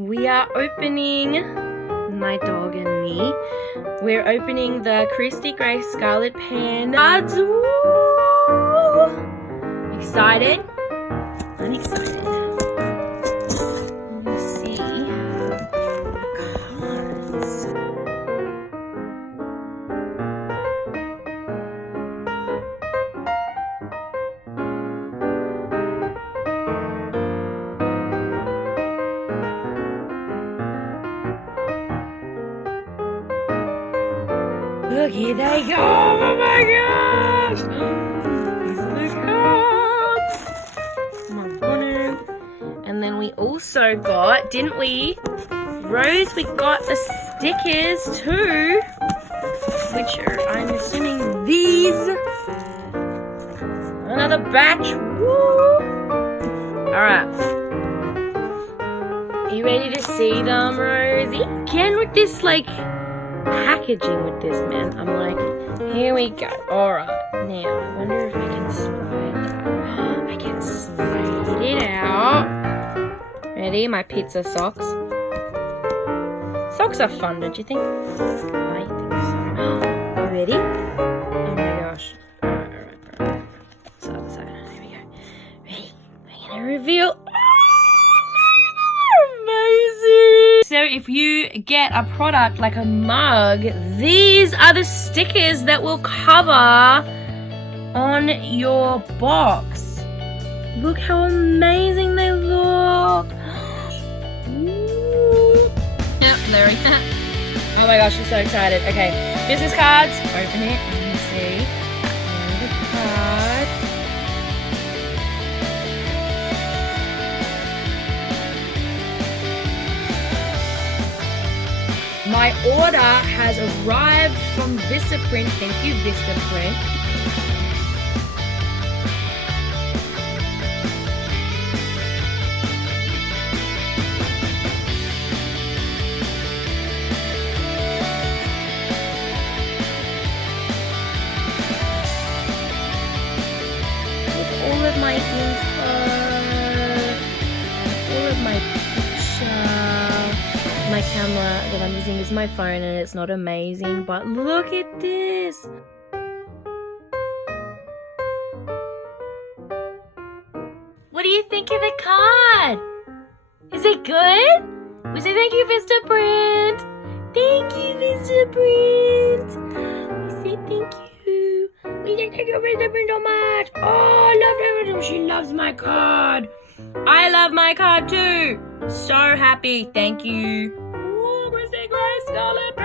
we are opening, my dog and me, we're opening the Christy Grace Scarlet Pen cards. Woo! Excited? I'm excited. Let's see the cards. Look, here they go! Oh my gosh! These are the cards! My bunny. And then we also got, didn't we? Rose, we got the stickers too. Which are, I'm assuming, these. Another batch. Woo! Alright. Are you ready to see them, Rosie? Again with this, like, packaging with this, man. I'm like, here we go. Alright, now I wonder if I can slide that. I can slide it out. Ready? My pizza socks. Socks are fun, don't you think? I think so. You ready? Oh my gosh. Alright. Side. There we go. Ready? I'm gonna reveal. So if you get a product like a mug, these are the stickers that will cover on your box. Look how amazing they look. Yep, there we go. Oh my gosh, I'm so excited. Okay, business cards. Open it. Let me see. There are the cards. My order has arrived from Vistaprint. Thank you, Vistaprint. With all of my info, all of my picture. My camera that I'm using is my phone and it's not amazing, but look at this. What do you think of the card? Is it good? We say thank you, Vistaprint. Thank you, Vistaprint. We say thank you. We say thank you, Vistaprint, so much. Oh, I love everything. She loves my card. I love my card too. So happy. Thank you. Ooh, Christy Grace Scarlet Pen.